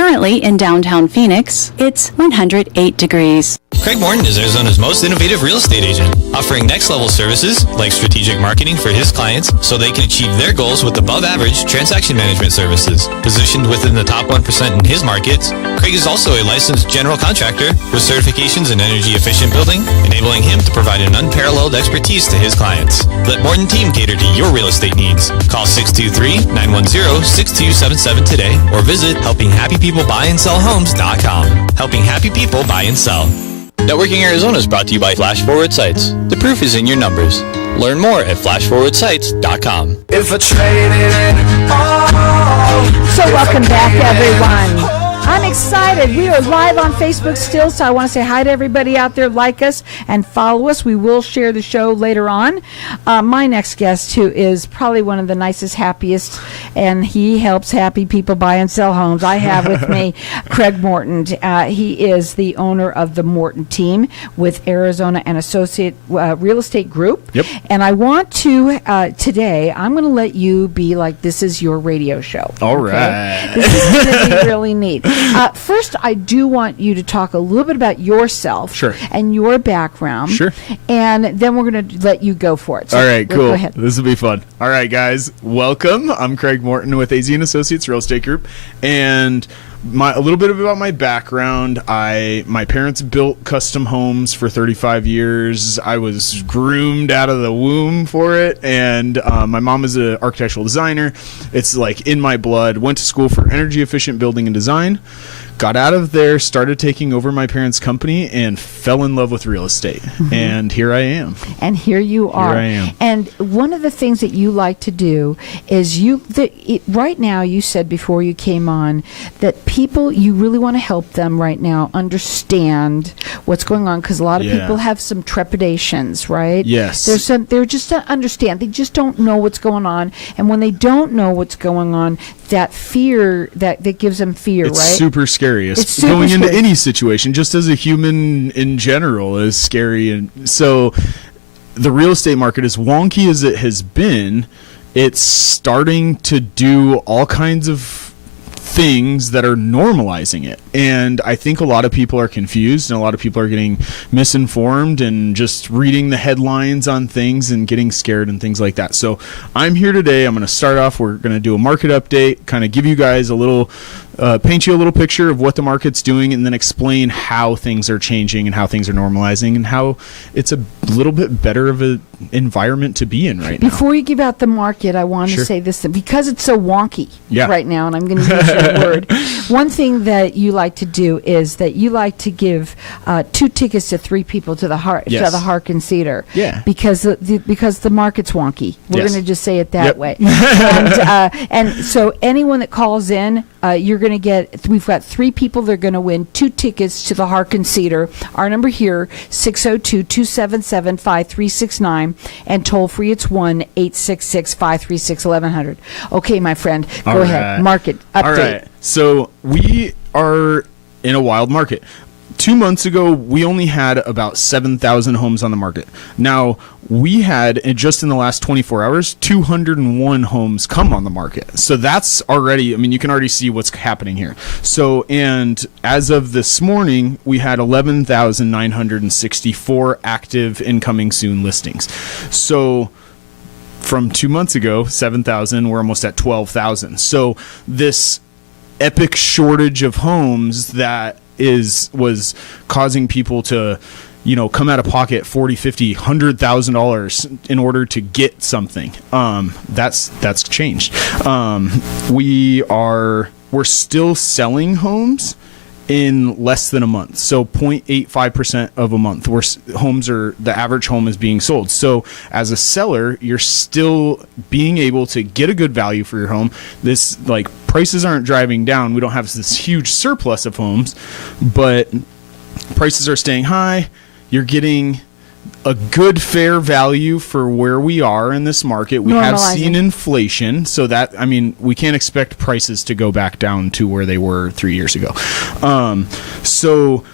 Currently in downtown Phoenix, it's 108 degrees. Craig Morton is Arizona's most innovative real estate agent, offering next-level services like strategic marketing for his clients so they can achieve their goals with above-average transaction management services. Positioned within the top 1% in his markets, Craig is also a licensed general contractor with certifications in energy-efficient building, enabling him to provide an unparalleled expertise to his clients. Let Morton Team cater to your real estate needs. Call 623-910-6277 today or visit helpinghappypeoplebuyandsellhomes.com. Helping happy people buy and sell. Networking Arizona is brought to you by Flash Forward Sites. The proof is in your numbers. Learn more at flashforwardsites.com. If I traded it all. So welcome back, everyone. I'm excited. We are live on Facebook still, so I want to say hi to everybody out there. Like us and follow us. We will share the show later on. My next guest, who is probably one of the nicest, happiest, and he helps happy people buy and sell homes. I have with me Craig Morton. He is the owner of the Morton Team with Arizona and Associate Real Estate Group. Yep. And I want to, today, I'm going to let you be like this is your radio show. All right. This is going to be really neat. First, I do want you to talk a little bit about yourself. Sure. And your background. Sure. And then we're going to let you go for it. So all right, cool. Go ahead. This will be fun. All right, guys. Welcome. I'm Craig Morton with AZ & Associates Real Estate Group. And a little bit about my background. My parents built custom homes for 35 years. I was groomed out of the womb for it, and my mom is an architectural designer. It's like in my blood. Went to school for energy efficient building and design. Got out of there, started taking over my parents' company, and fell in love with real estate. Mm-hmm. And here I am. And here you are. Here I am. And one of the things that you like to do is right now, you said before you came on that people, you really want to help them right now understand what's going on, because a lot of people have some trepidations, right? Yes. They're just to understand. They just don't know what's going on. And when they don't know what's going on, that fear, that gives them fear, it's right? Super scary. It's super going scary. Into any situation, just as a human in general, is scary. And so the real estate market, as wonky as it has been, it's starting to do all kinds of things that are normalizing it. And I think a lot of people are confused, and a lot of people are getting misinformed and just reading the headlines on things and getting scared and things like that. So I'm here today. I'm going to start off. We're going to do a market update, kind of give you guys a little paint you a little picture of what the market's doing, and then explain how things are changing and how things are normalizing and how it's a little bit better of an environment to be in right now. Before you give out the market, I want to say this, because it's so wonky right now, and I'm going to use your word. One thing that you like to do is that you like to give 2 tickets to 3 people to the Harkins Theatre. Yeah. Because the market's wonky. We're going to just say it that way. And so anyone that calls in, you're going to get, we've got 3 people that are going to win 2 tickets to the Harkins Theatre. Our number here, 602-277-5369, and toll free, it's 1-866-536-1100. Okay, my friend, go ahead. Market update. All right. So we are in a wild market. 2 months ago, we only had about 7,000 homes on the market. Now, we had, just in the last 24 hours, 201 homes come on the market. So that's already, I mean, you can already see what's happening here. So, and as of this morning, we had 11,964 active incoming soon listings. So from 2 months ago, 7,000, we're almost at 12,000. So this epic shortage of homes that was causing people to, come out of pocket $40,000, $50,000, $100,000 in order to get something. That's changed. We're still selling homes in less than a month. So 0.85% of a month where the average home is being sold. So as a seller, you're still being able to get a good value for your home. This, prices aren't driving down. We don't have this huge surplus of homes, but prices are staying high. You're getting a good fair value for where we are in this market. We have seen inflation, so that, we can't expect prices to go back down to where they were 3 years ago. So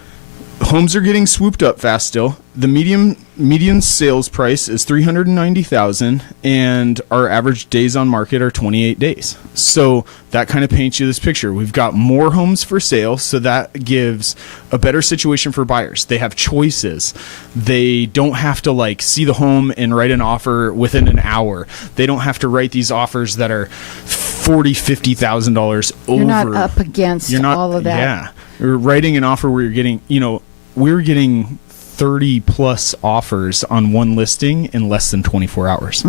homes are getting swooped up fast still. the median sales price is $390,000, and our average days on market are 28 days. So that kind of paints you this picture. We've got more homes for sale, so that gives a better situation for buyers. They have choices. They don't have to like see the home and write an offer within an hour. They don't have to write these offers that are $40,000-$50,000 over. You're not up against all of that. Yeah, you're writing an offer where you're getting, we're getting 30 plus offers on one listing in less than 24 hours.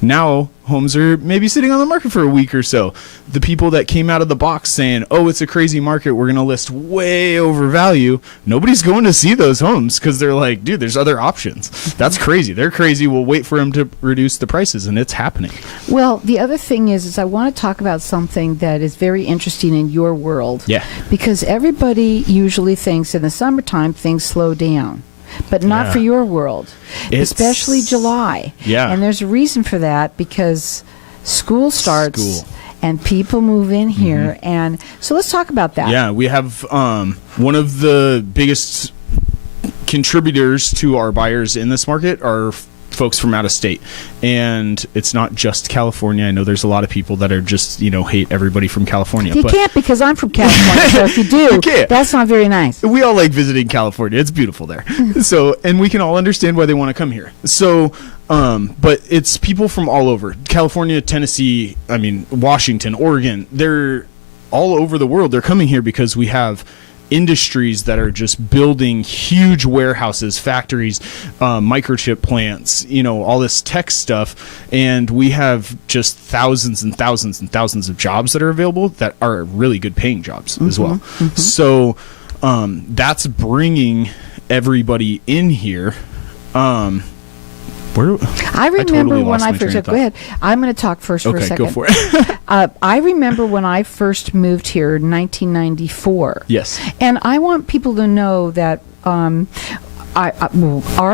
Now homes are maybe sitting on the market for a week or so. The people that came out of the box saying, oh, it's a crazy market, we're going to list way over value, nobody's going to see those homes because they're like, dude, there's other options. That's crazy. They're crazy. We'll wait for them to reduce the prices, and it's happening. Well, the other thing is I want to talk about something that is very interesting in your world. Yeah. Because everybody usually thinks in the summertime things slow down. But not for your world, especially July. Yeah. And there's a reason for that, because school starts and people move in here. And so let's talk about that. Yeah, we have one of the biggest contributors to our buyers in this market are folks from out of state, and it's not just California. I know there's a lot of people that are just hate everybody from California. You can't, because I'm from California. So if you do, that's not very nice. We all like visiting California. It's beautiful there. So, and we can all understand why they want to come here. So, but it's people from all over California, Tennessee, Washington, Oregon. They're all over the world. They're coming here because we have industries that are just building huge warehouses, factories, microchip plants, all this tech stuff. And we have just thousands and thousands and thousands of jobs that are available that are really good paying jobs as well. So that's bringing everybody in here. I remember when I first... Go ahead. I'm going to talk first for a second. Okay, go for it. I remember when I first moved here in 1994. Yes. And I want people to know that our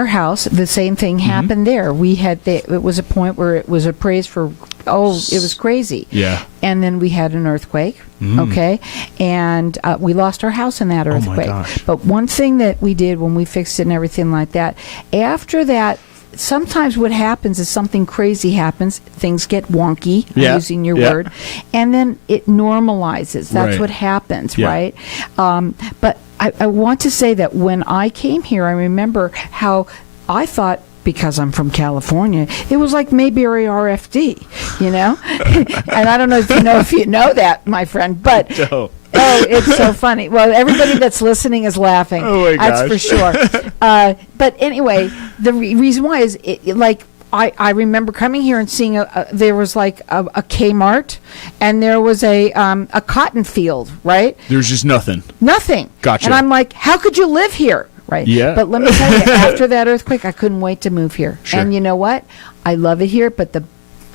house, the same thing happened there. We had it was a point where it was appraised for, it was crazy. Yeah. And then we had an earthquake. Okay. And we lost our house in that earthquake. Oh my gosh. But one thing that we did when we fixed it and everything like that, after that, sometimes what happens is something crazy happens. Things get wonky, using your word, and then it normalizes. That's what happens, right? But I want to say that when I came here, I remember how I thought, because I'm from California, it was like Mayberry RFD, and I don't know if you know that, my friend, but... No. Oh, it's so funny. Well, everybody that's listening is laughing. Oh, my gosh. That's for sure. But anyway, the reason why is, I remember coming here and seeing there was like a Kmart, and there was a cotton field, right? There's just nothing. Nothing. Gotcha. And I'm like, how could you live here? Right. Yeah. But let me tell you, after that earthquake, I couldn't wait to move here. Sure. And you know what? I love it here, but the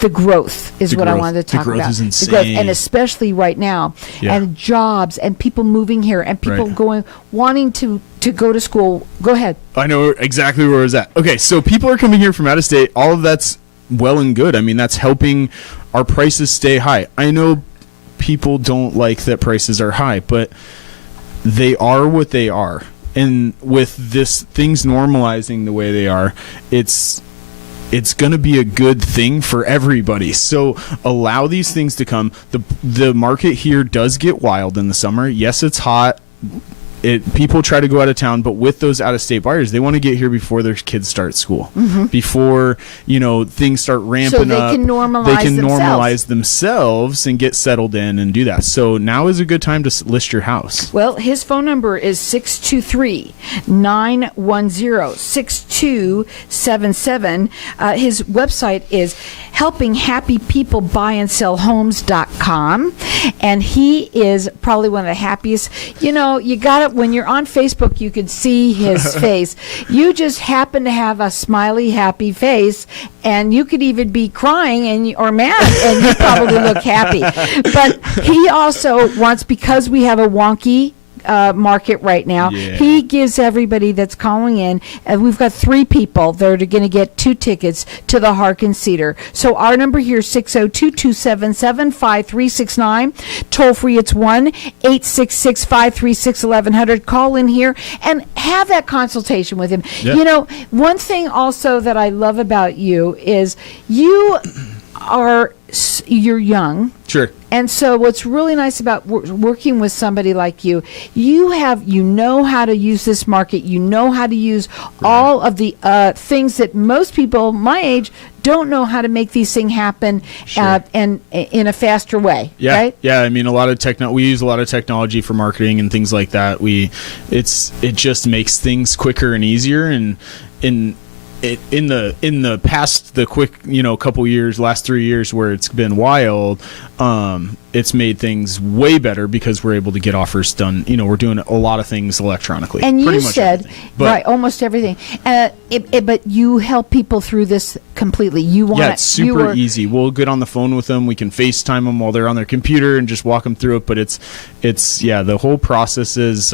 growth is what I wanted to talk about. The growth is insane. The growth, and especially right now, and jobs, and people moving here, and people wanting to go to school. Go ahead. I know exactly where I was at. Okay, so people are coming here from out of state. All of that's well and good. That's helping our prices stay high. I know people don't like that prices are high, but they are what they are. And with things normalizing the way they are, it's going to be a good thing for everybody. So allow these things to come. The market here does get wild in the summer. Yes, it's hot. People try to go out of town, but with those out-of-state buyers, they want to get here before their kids start school, before things start ramping up. So they can normalize themselves and get settled in and do that. So now is a good time to list your house. Well, his phone number is 623-910-6277. His website is helpinghappypeoplebuyandsellhomes.com, and he is probably one of the happiest. You got it. When you're on Facebook, you could see his face. You just happen to have a smiley, happy face, and you could even be crying or mad, and you probably look happy. But he also wants, because we have a wonky market right now. Yeah. He gives everybody that's calling in, we've got 3 people that are going to get 2 tickets to the Harkins Theatre. So our number here is 602-277-5369. Toll free, it's 1-866-536-1100. Call in here and have that consultation with him. Yeah. You know, one thing also that I love about you is you're young. Sure. And so what's really nice about working with somebody like you know how to use this market. You know how to use all of the things that most people my age don't know how to make these things happen and in a faster way. Yeah. Right? Yeah. I mean, we use a lot of technology for marketing and things like that. It just makes things quicker and easier. And in the past, the quick, couple years, last 3 years where it's been wild, it's made things way better because we're able to get offers done. We're doing a lot of things electronically. And pretty you much said, right, almost everything. But you help people through this completely. It's super easy. We'll get on the phone with them. We can FaceTime them while they're on their computer and just walk them through it. But the whole processes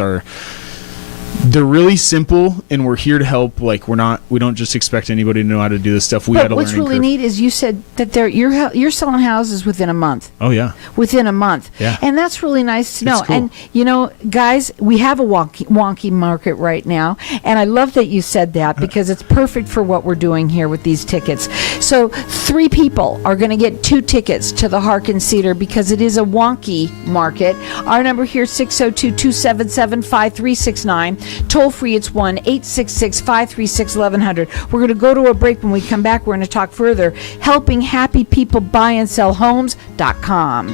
they're really simple, and we're here to help. Like, we don't just expect anybody to know how to do this stuff. But what's really neat is you said that you're selling houses within a month. Oh yeah, within a month. Yeah, and that's really nice to know. Cool. And guys, we have a wonky market right now, and I love that you said that because it's perfect for what we're doing here with these tickets. So 3 people are going to get 2 tickets to the Harkins Theatre because it is a wonky market. Our number here is 602-277-5369. Toll free, it's 1-866-536-1100. We're going to go to a break. When we come back, we're going to talk further. Helping happy people buy and sell homes.com.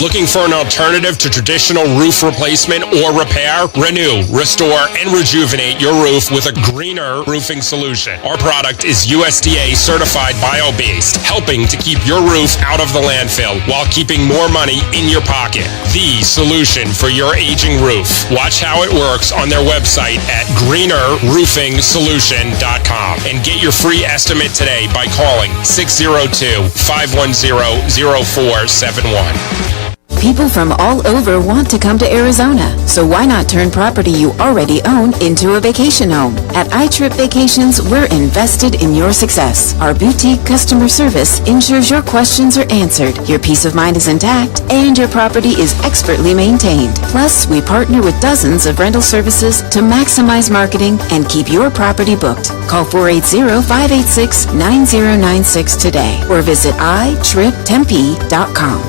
Looking for an alternative to traditional roof replacement or repair? Renew, restore, and rejuvenate your roof with a greener roofing solution. Our product is USDA certified bio-based, helping to keep your roof out of the landfill while keeping more money in your pocket. The solution for your aging roof. Watch how it works on their website at greenerroofingsolution.com and get your free estimate today by calling 602-510-0471. People from all over want to come to Arizona, so why not turn property you already own into a vacation home? At iTrip Vacations, we're invested in your success. Our boutique customer service ensures your questions are answered, your peace of mind is intact, and your property is expertly maintained. Plus, we partner with dozens of rental services to maximize marketing and keep your property booked. Call 480-586-9096 today or visit itriptempe.com.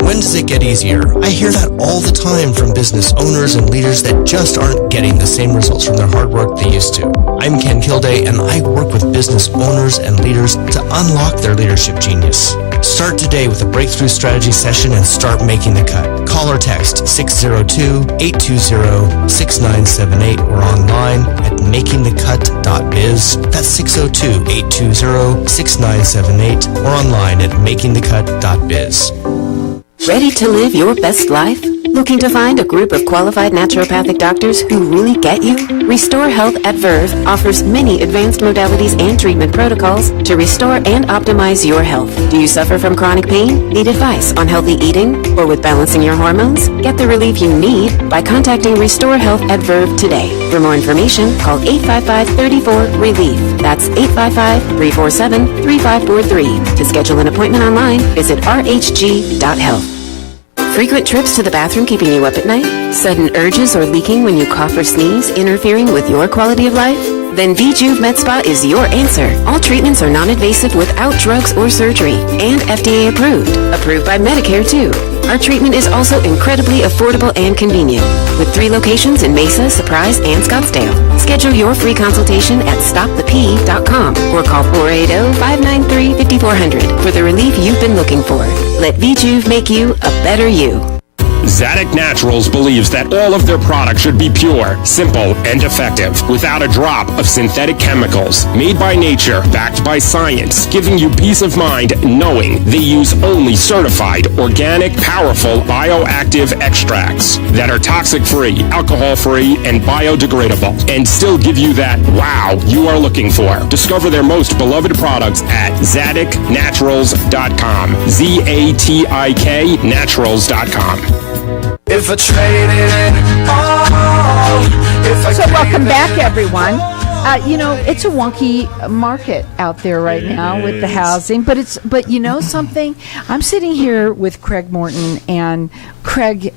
When does it get easier? I hear that all the time from business owners and leaders that just aren't getting the same results from their hard work they used to. I'm Ken Kilday, and I work with business owners and leaders to unlock their leadership genius. Start today with a breakthrough strategy session and start making the cut. Call or text 602-820-6978 or online at makingthecut.biz. That's 602-820-6978 or online at makingthecut.biz. Ready to live your best life? Looking to find a group of qualified naturopathic doctors who really get you? Restore Health at Verve offers many advanced modalities and treatment protocols to restore and optimize your health. Do you suffer from chronic pain? Need advice on healthy eating or with balancing your hormones? Get the relief you need by contacting Restore Health at Verve today. For more information, call 855-34-RELIEF. That's 855-347-3543. To schedule an appointment online, visit rhg.health. Frequent trips to the bathroom keeping you up at night? Sudden urges or leaking when you cough or sneeze interfering with your quality of life? Then VJuve Med Spa is your answer. All treatments are non-invasive without drugs or surgery and FDA approved. Approved by Medicare too. Our treatment is also incredibly affordable and convenient. With 3 locations in Mesa, Surprise, and Scottsdale. Schedule your free consultation at stopthep.com or call 480-593-5400 for the relief you've been looking for. Let VJuve make you a better you. Zadig Naturals believes that all of their products should be pure, simple, and effective, without a drop of synthetic chemicals. Made by nature, backed by science, giving you peace of mind knowing they use only certified, organic, powerful, bioactive extracts that are toxic-free, alcohol-free, and biodegradable, and still give you that wow you are looking for. Discover their most beloved products at ZadikNaturals.com. ZATIK Naturals.com. If I traded it all, if I So welcome gave back, it everyone. It's a wonky market out there right now with the housing, but you know something? I'm sitting here with Craig Morton, and Craig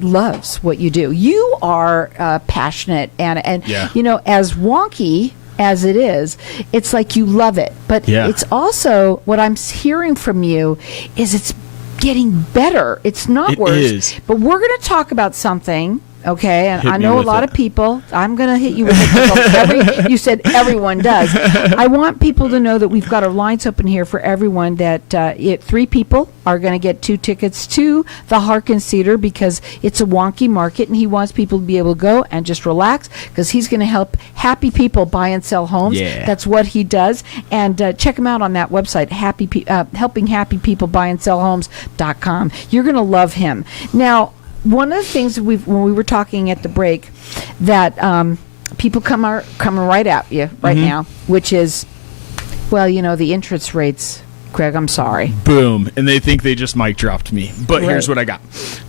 loves what you do. You are passionate, and you know, as wonky as it is, it's like you love it. But it's also, what I'm hearing from you is it's getting better. It's not worse. Is. But we're going to talk about something. Okay, and I know a lot of people. I'm going to hit you with it. You said everyone does. I want people to know that we've got our lines open here for everyone. That 3 people are going to get 2 tickets to the Harkins Theatre, because it's a wonky market, and he wants people to be able to go and just relax, because he's going to help happy people buy and sell homes. Yeah. That's what he does. And check him out on that website, helpinghappypeoplebuyandsellhomes.com. You're going to love him. Now, one of the things when we were talking at the break, that people coming right at you right now, which is, well, you know, the interest rates. Craig, I'm sorry. Boom. And they think they just mic dropped me. But here's what I got.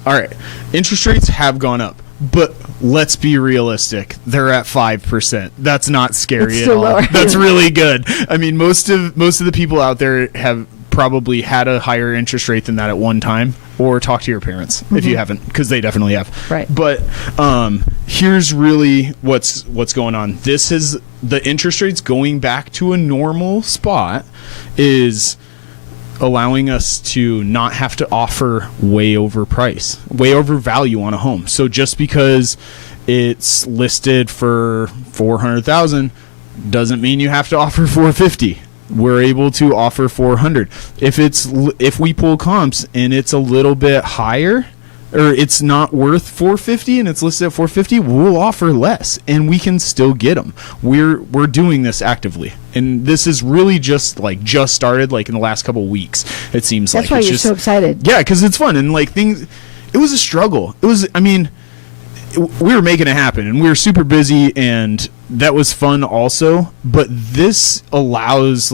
All right. Interest rates have gone up. But let's be realistic. They're at 5%. That's not scary at all. Lower. That's really good. I mean, most of the people out there have probably had a higher interest rate than that at one time, or talk to your parents if you haven't, because they definitely have. Right. But here's really what's going on. This is the interest rates going back to a normal spot is allowing us to not have to offer way over value on a home. So just because it's listed for $400,000 doesn't mean you have to offer $450,000. We're able to offer $400,000. If we pull comps and it's a little bit higher, or it's not worth $450,000 and it's listed at $450,000, we'll offer less and we can still get them. We're doing this actively, and this is really just started in the last couple of weeks. It seems That's why you're so excited. Yeah, because it's fun, and it was a struggle. We were making it happen, and we were super busy, and that was fun also. But this allows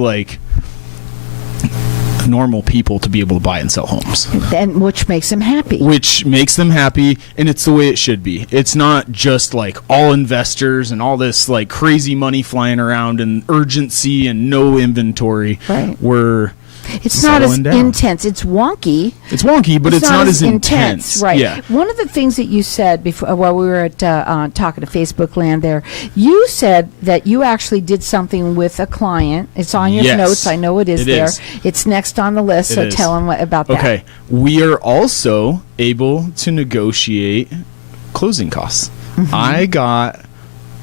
normal people to be able to buy and sell homes, and which makes them happy. And it's the way it should be. It's not just all investors and all this crazy money flying around and urgency and no inventory. Right. It's not as intense. It's wonky. It's wonky, but it's not as intense. Right. Yeah. One of the things that you said before, while we were at talking to Facebook Land there, you said that you actually did something with a client. It's on your notes. I know it is there. It's next on the list, so tell them about that. Okay. We are also able to negotiate closing costs. I got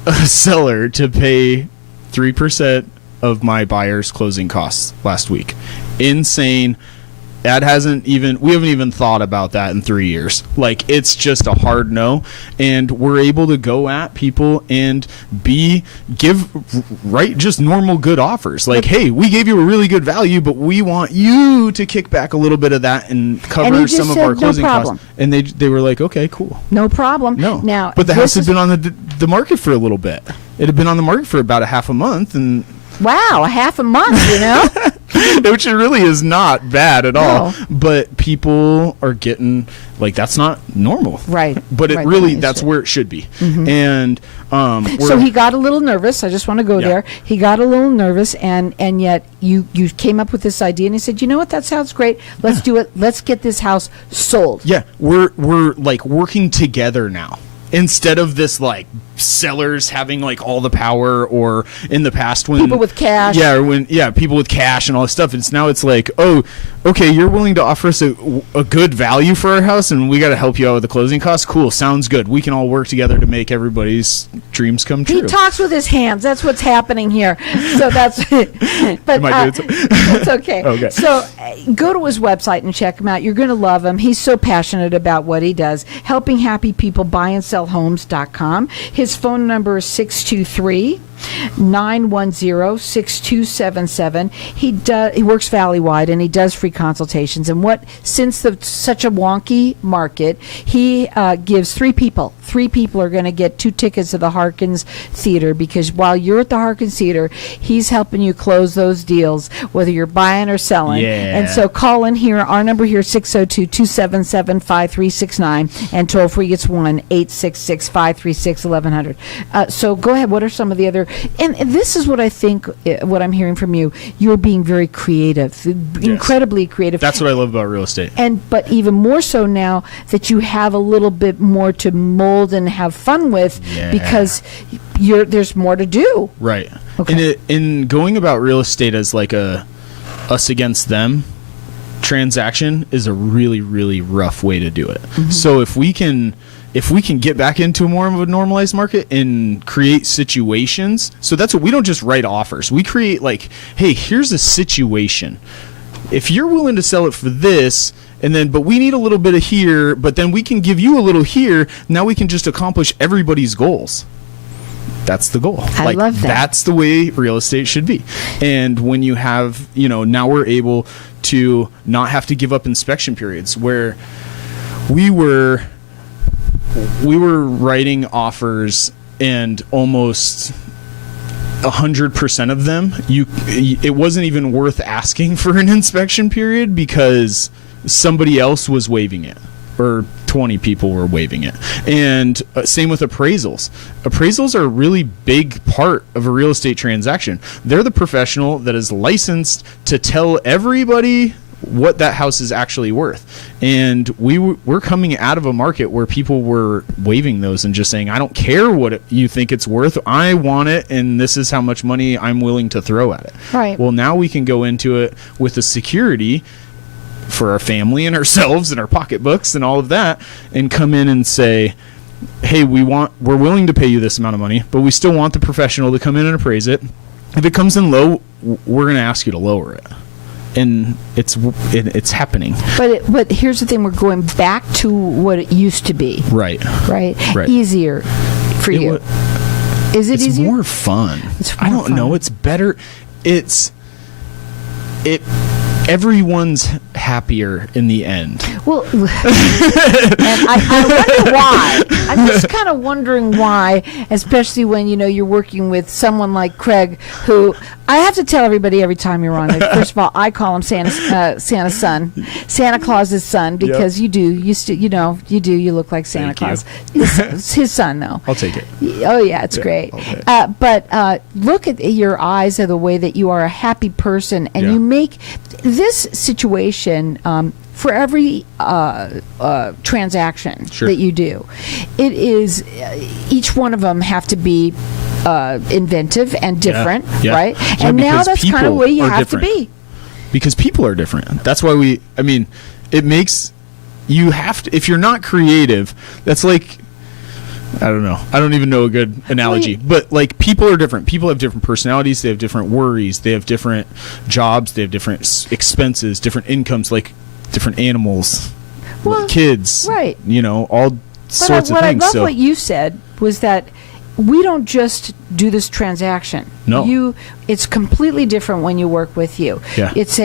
a seller to pay 3% of my buyer's closing costs last week. Insane. We haven't even thought about that in 3 years. It's just a hard no, and we're able to go at people and give just normal good offers. Hey, we gave you a really good value, but we want you to kick back a little bit of that and cover some of our closing costs. And they were like, okay, cool, no problem. No, now, but the house had been on the market for a little bit. It had been on the market for about a half a month, and wow, a half a month, you know? Which it really is not bad at all. But people are getting, that's not normal. Right. But that's where it should be. And so he got a little nervous. I just want to go there. He got a little nervous, and yet you came up with this idea, and he said, you know what, that sounds great. Let's do it. Let's get this house sold. Yeah, we're working together now. Instead of this sellers having like all the power, or in the past when People with cash. Yeah, or when people with cash and all this stuff. It's like, oh, okay, you're willing to offer us a good value for our house, and we got to help you out with the closing costs. Cool, sounds good. We can all work together to make everybody's dreams come true. He talks with his hands. That's what's happening here. So that's, but it's okay. Okay. So go to his website and check him out. You're going to love him. He's so passionate about what he does. Helping Happy People Buy and Sell Homes.com. His phone number is 623-910-6277. He works valley-wide, and he does free consultations. And since such a wonky market, he gives three people are going to get 2 tickets to the Harkins Theatre, because while you're at the Harkins Theatre, he's helping you close those deals, whether you're buying or selling. Yeah. And so call in here. Our number here is 602-277-5369, and toll free it's 1-866-536-1100. So go ahead. What are some of the other? And this is what I think. What I'm hearing from you. You're being very creative, incredibly creative. That's what I love about real estate. But even more so now that you have a little bit more to mold and have fun with, because there's more to do. Right. Okay. In going about real estate as like a us against them transaction is a really, really rough way to do it. Mm-hmm. So if we can get back into more of a normalized market and create situations, so that's what we don't just write offers. We create like, hey, here's a situation. If you're willing to sell it for this, but we need a little bit of here, but then we can give you a little here. Now we can just accomplish everybody's goals. That's the goal. I love that. That's the way real estate should be. And when you have, now we're able to not have to give up inspection periods, where we were writing offers, and almost 100% of them, it wasn't even worth asking for an inspection period because somebody else was waiving it, or 20 people were waiving it. And same with appraisals. Appraisals are a really big part of a real estate transaction. They're the professional that is licensed to tell everybody what that house is actually worth. And we're coming out of a market where people were waiving those and just saying, I don't care what you think it's worth. I want it, and this is how much money I'm willing to throw at it. Right. Well, now we can go into it with the security for our family and ourselves and our pocketbooks and all of that, and come in and say, hey, we're willing to pay you this amount of money, but we still want the professional to come in and appraise it. If it comes in low, we're going to ask you to lower it. And it's happening. But here's the thing: we're going back to what it used to be. Right. Easier for you. Is it easier? It's more fun. I don't know. It's better. Everyone's happier in the end. Well, and I wonder why. I'm just kind of wondering why, especially when you're working with someone like Craig, who I have to tell everybody every time you're on it. First of all, I call him Santa's son, Santa Claus's son, because you look like Santa Claus. It's his son, though. I'll take it. Oh yeah, it's great. But look at your eyes, of the way that you are a happy person, and you make this situation for every transaction that you do. It is each one of them have to be inventive and different, right? Yeah, and now that's kind of the way you have different. to be. Because people are different. That's why it makes you have to. If you're not creative, that's like, I don't know. I don't even know a good analogy. But like, people are different. People have different personalities. They have different worries. They have different jobs. They have different expenses, different incomes, like different animals, kids. Right. All sorts of What things. I love what you said was that we don't just do this transaction. No. It's completely different when you work with you. Yeah. It's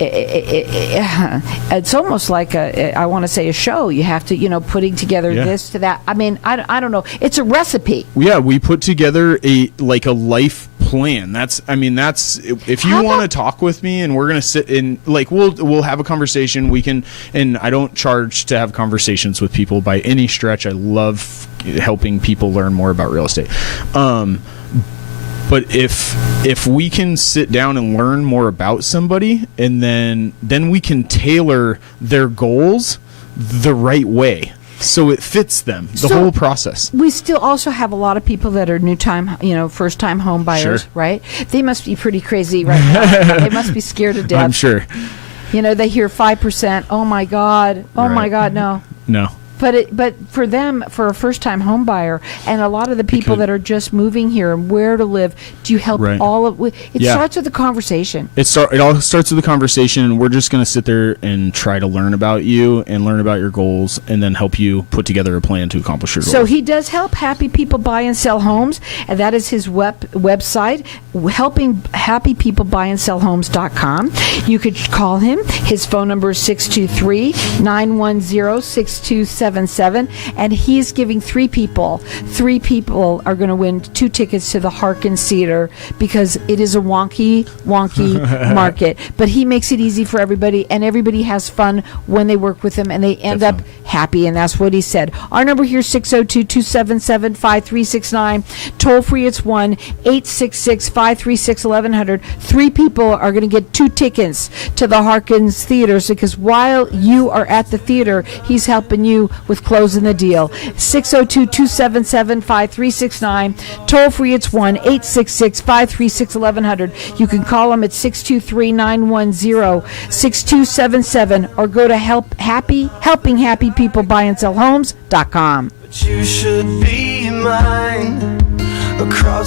it's almost like I want to say a show. You have to, putting together this to that. I mean, I don't know. It's a recipe. Yeah, we put together a life plan. That's if you want to talk with me, and we're going to sit in, we'll have a conversation. We can, and I don't charge to have conversations with people by any stretch. I love helping people learn more about real estate. But if we can sit down and learn more about somebody, and then we can tailor their goals the right way. So it fits them, the So- whole process. We still also have a lot of people that are first time home buyers, Sure. right? They must be pretty crazy right now. They must be scared to death. I'm sure. They hear 5%. Oh my God. Oh my Right. God. No. No. But for them, for a first-time home buyer, and a lot of the people that are just moving here and where to live, do you help Right. all of? It Yeah. starts with a conversation. It all starts with the conversation, and we're just going to sit there and try to learn about you and learn about your goals, and then help you put together a plan to accomplish your goals. So he does help happy people buy and sell homes, and that is his website, helpinghappypeoplebuyandsellhomes.com. You could call him. His phone number is 623-910-6277, and he's giving three people are going to win 2 tickets to the Harkins Theatre, because it is a wonky market. But he makes it easy for everybody, and everybody has fun when they work with him, and they end up happy, and that's what he said. Our number here is 602-277-5369. Toll free, it's 1-866-536-1100. 3 people are going to get 2 tickets to the Harkins Theatre, because while you are at the theater, he's helping you with closing the deal. 602-277-5369. Toll free, it's 1-866-536-1100. You can call him at 623-910-6277, or go to helpinghappypeoplebuyandsellhomes.com. But you should be mine across